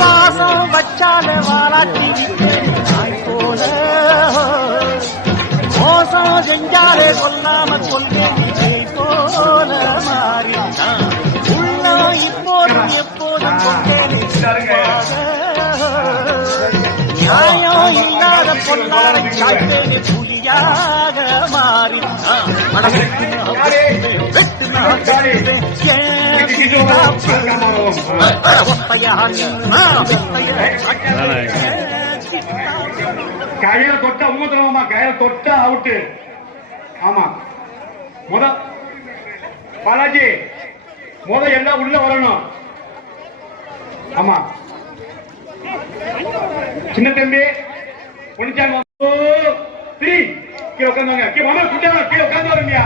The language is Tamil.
பாசம் வச்சால வாராட்டி போல மோசம் செஞ்சாலே கொல்லாம கொள்கை போல மாறி உள்ள இப்போதும் எப்போதும் நியாயம் இல்லாத பொன்னாரை காய்ச்சேனே புலியாக மாறி கையில தொட்டா ஊத்துறோமா, கையில தொட்டா அவுட்டு. ஆமா, பாலாஜி எல்லாம் உள்ள வரணும். ஆமா, சின்ன தம்பி பொன்னிச்சாமி கீழே உட்காந்து கீழே உட்காந்து வருங்க.